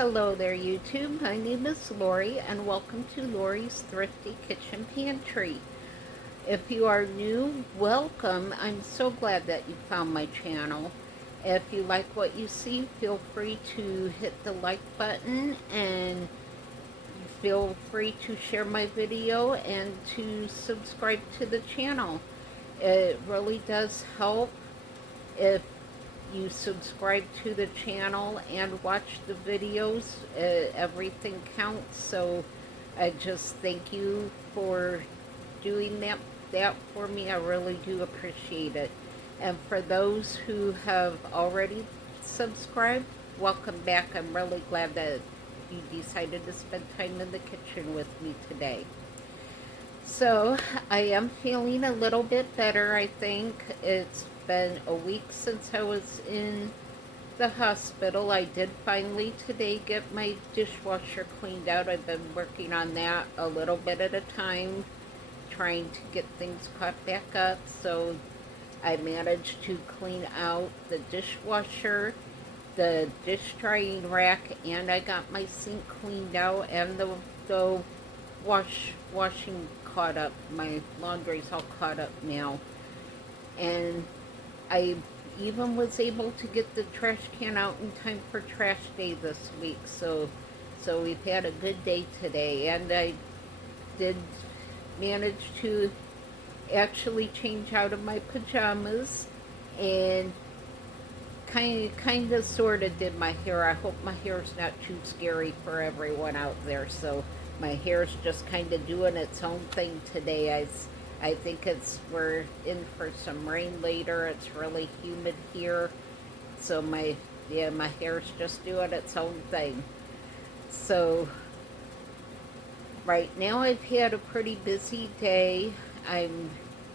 Hello there YouTube, my name is Lori and welcome to Lori's Thrifty Kitchen Pantry. If you are new, welcome. I'm so glad that you found my channel. If you like what you see, feel free to hit the like button and feel free to share my video and to subscribe to the channel. It really does help if you subscribe to the channel and watch the videos. Everything counts, so I just thank you for doing that for me. I really do appreciate it. And for those who have already subscribed, welcome back. I'm really glad that you decided to spend time in the kitchen with me today. So I am feeling a little bit better, I think. It's been a week since I was in the hospital. I did finally today get my dishwasher cleaned out. I've been working on that a little bit at a time, trying to get things caught back up. So I managed to clean out the dishwasher, the dish drying rack, and I got my sink cleaned out, and the washing caught up. My laundry's all caught up now. And I even was able to get the trash can out in time for trash day this week. So we've had a good day today. And I did manage to actually change out of my pajamas and kind of sort of did my hair. I hope my hair's not too scary for everyone out there. So my hair's just kind of doing its own thing today. I think we're in for some rain later. It's really humid here. So my hair's just doing its own thing. So right now I've had a pretty busy day. I'm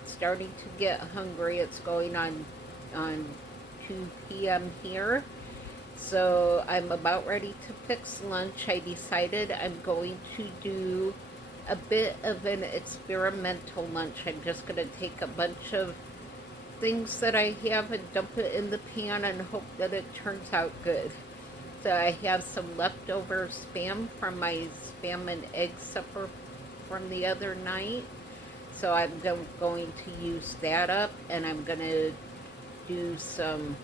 starting to get hungry. It's going on 2 p.m. here. So I'm about ready to fix lunch. I decided I'm going to do a bit of an experimental lunch. I'm just going to take a bunch of things that I have and dump it in the pan and hope that it turns out good. So I have some leftover Spam from my Spam and egg supper from the other night. So I'm going to use that up, and I'm going to do some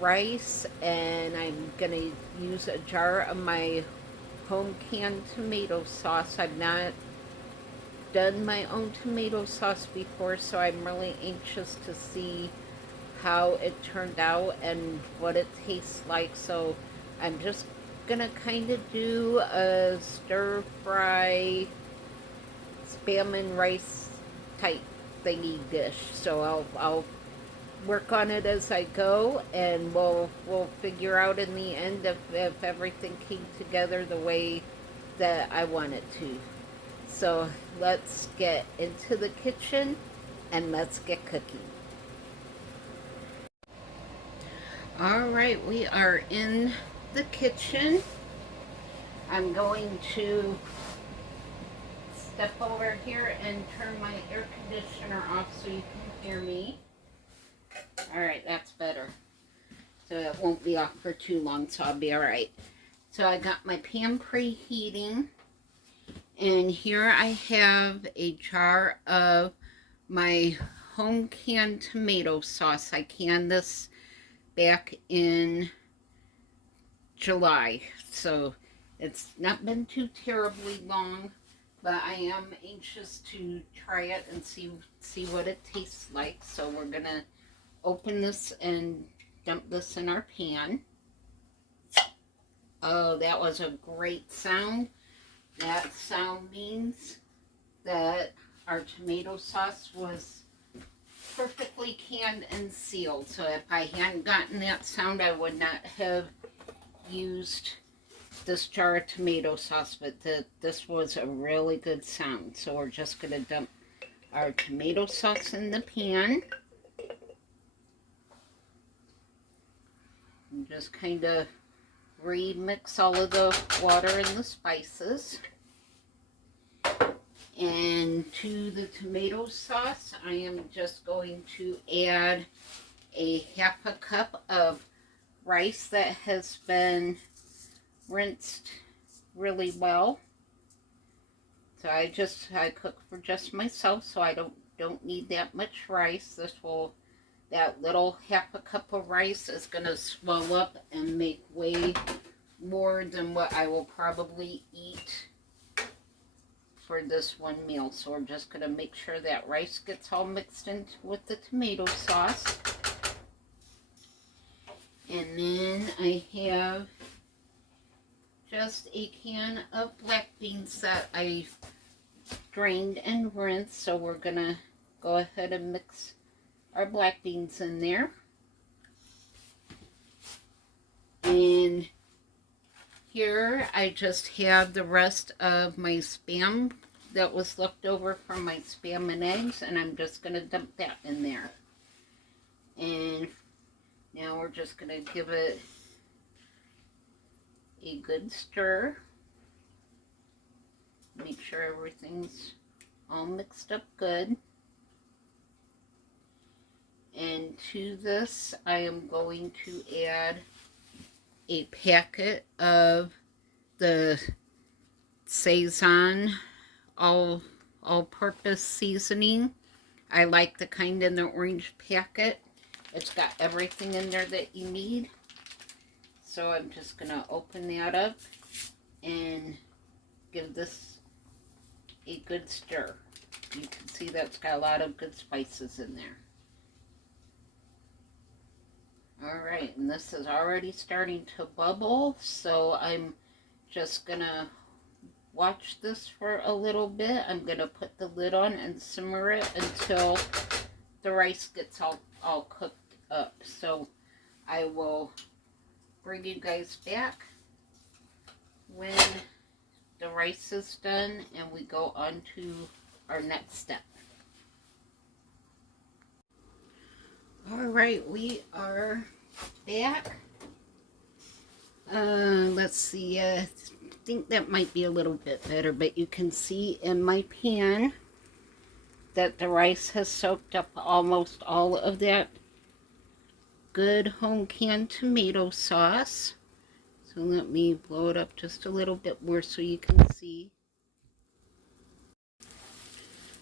rice, and I'm going to use a jar of my home canned tomato sauce. I've not done my own tomato sauce before, so I'm really anxious to see how it turned out and what it tastes like. So I'm just gonna kind of do a stir fry Spam and rice type thingy dish. So I'll work on it as I go, and we'll figure out in the end if everything came together the way that I want it to. So let's get into the kitchen and let's get cooking. All right, we are in the kitchen. I'm going to step over here and turn my air conditioner off so you can hear me. All right, that's better. So it won't be off for too long, so I'll be all right. So I got my pan preheating, and here I have a jar of my home canned tomato sauce. I canned this back in July, so it's not been too terribly long, but I am anxious to try it and see what it tastes like. So we're gonna open this and dump this in our pan. Oh, that was a great sound. That sound means that our tomato sauce was perfectly canned and sealed. So if I hadn't gotten that sound, I would not have used this jar of tomato sauce, but this was a really good sound. So we're just going to dump our tomato sauce in the pan. And just kind of remix all of the water and the spices. And to the tomato sauce, I am just going to add a half a cup of rice that has been rinsed really well. So I cook for just myself, so I don't need that much rice. That little half a cup of rice is gonna swell up and make way more than what I will probably eat for this one meal. So we're just gonna make sure that rice gets all mixed in with the tomato sauce. And then I have just a can of black beans that I drained and rinsed. So we're gonna go ahead and mix our black beans in there. And here I just have the rest of my Spam that was left over from my Spam and eggs, and I'm just going to dump that in there. And now we're just going to give it a good stir. Make sure everything's all mixed up good. And to this I am going to add a packet of the Sazon all-purpose seasoning. I like the kind in the orange packet. It's got everything in there that you need. So I'm just going to open that up and give this a good stir. You can see that's got a lot of good spices in there. Alright, and this is already starting to bubble, so I'm just gonna watch this for a little bit. I'm gonna put the lid on and simmer it until the rice gets all cooked up. So I will bring you guys back when the rice is done and we go on to our next step. Alright, we are back. Let's see, I think that might be a little bit better, but you can see in my pan that the rice has soaked up almost all of that good home canned tomato sauce. So let me blow it up just a little bit more so you can see.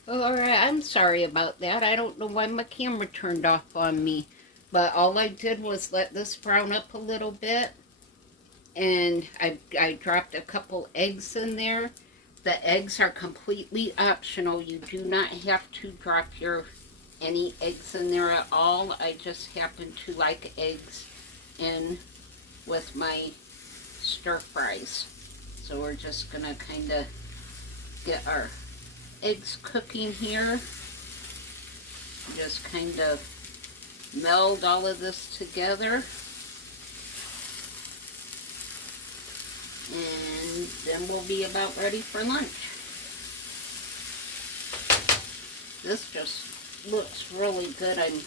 Alright, I'm sorry about that. I don't know why my camera turned off on me. But all I did was let this brown up a little bit. And I dropped a couple eggs in there. The eggs are completely optional. You do not have to drop any eggs in there at all. I just happen to like eggs in with my stir fries. So we're just going to kind of get our eggs cooking here. Just kind of meld all of this together. And then we'll be about ready for lunch. This just looks really good. I'm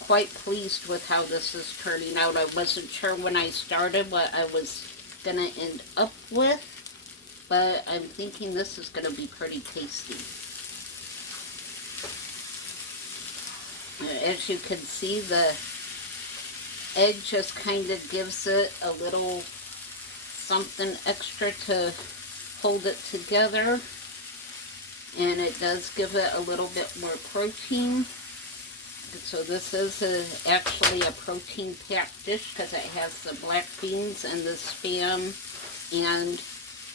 quite pleased with how this is turning out. I wasn't sure when I started what I was going to end up with, but I'm thinking this is going to be pretty tasty. As you can see, the egg just kind of gives it a little something extra to hold it together, and it does give it a little bit more protein. So this is actually a protein packed dish because it has the black beans and the Spam and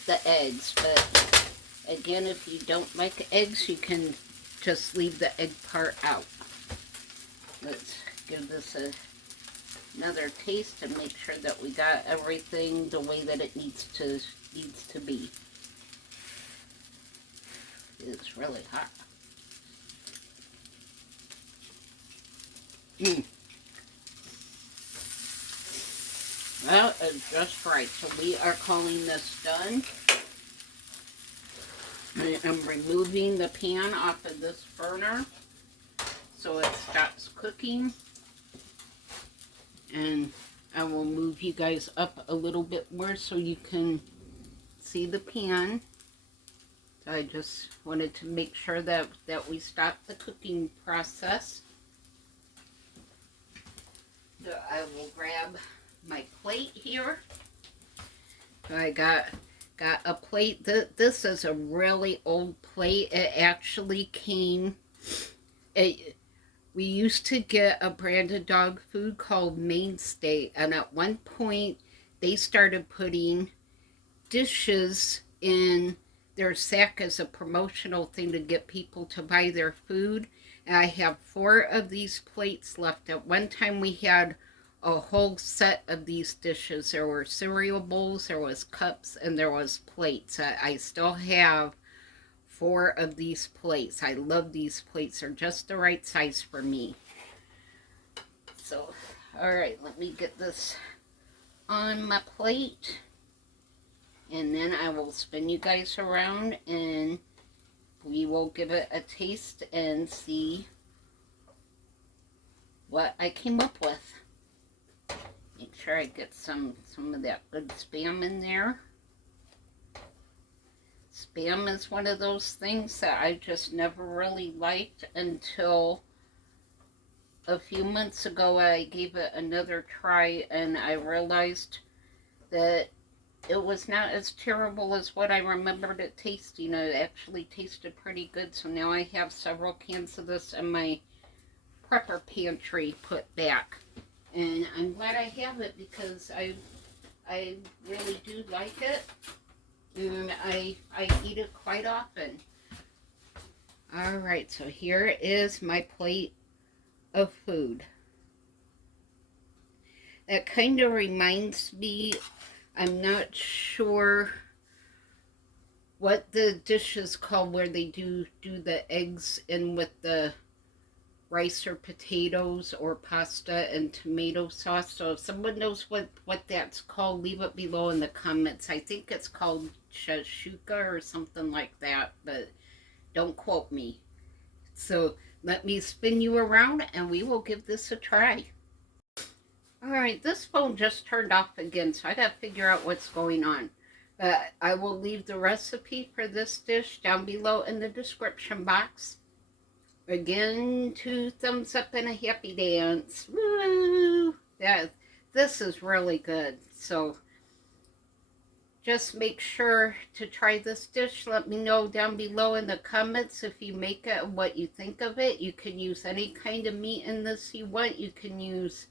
the eggs. But again, if you don't like eggs, you can just leave the egg part out. Let's give this another taste and make sure that we got everything the way that it needs to be. It's really hot. Well, it's just right. So we are calling this done. I'm removing the pan off of this burner so it stops cooking. And I will move you guys up a little bit more so you can see the pan. So I just wanted to make sure that we stopped the cooking process. So I will grab my plate here. So I got a plate. This is a really old plate. It actually came... we used to get a brand of dog food called Mainstay, and at one point they started putting dishes in their sack as a promotional thing to get people to buy their food. And I have 4 of these plates left. At one time we had a whole set of these dishes. There were cereal bowls, there was cups, and there was plates. I still have 4 of these plates. I love these plates. They're just the right size for me. So, alright, let me get this on my plate. And then I will spin you guys around and we will give it a taste and see what I came up with. Make sure I get some of that good Spam in there. Spam is one of those things that I just never really liked until a few months ago. I gave it another try and I realized that it was not as terrible as what I remembered it tasting. It actually tasted pretty good. So now I have several cans of this in my prepper pantry put back. And I'm glad I have it because I really do like it. And I eat it quite often. Alright, so here is my plate of food. That kind of reminds me, I'm not sure what the dish is called where they do the eggs in with the rice or potatoes or pasta and tomato sauce. So if someone knows what that's called, leave it below in the comments. I think it's called shashuka or something like that, but don't quote me. So let me spin you around and we will give this a try. Alright, this phone just turned off again, so I gotta figure out what's going on. But I will leave the recipe for this dish down below in the description box. Again, 2 thumbs up and a happy dance. Woo! Yeah, this is really good. So just make sure to try this dish. Let me know down below in the comments if you make it and what you think of it. You can use any kind of meat in this you want. You can use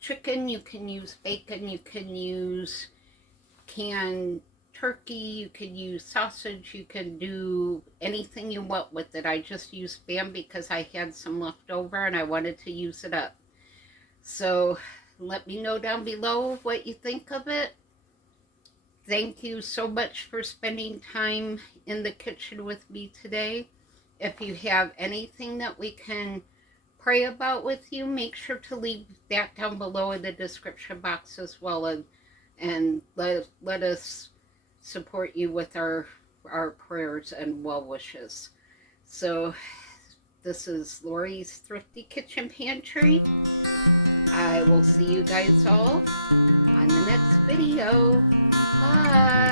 chicken, you can use bacon, you can use canned turkey, you can use sausage, you can do anything you want with it. I just used Spam because I had some left over and I wanted to use it up. So let me know down below what you think of it. Thank you so much for spending time in the kitchen with me today. If you have anything that we can pray about with you, make sure to leave that down below in the description box as well, and let us support you with our prayers and well wishes. So this is Lori's Thrifty Kitchen Pantry. I will see you guys all on the next video. Bye.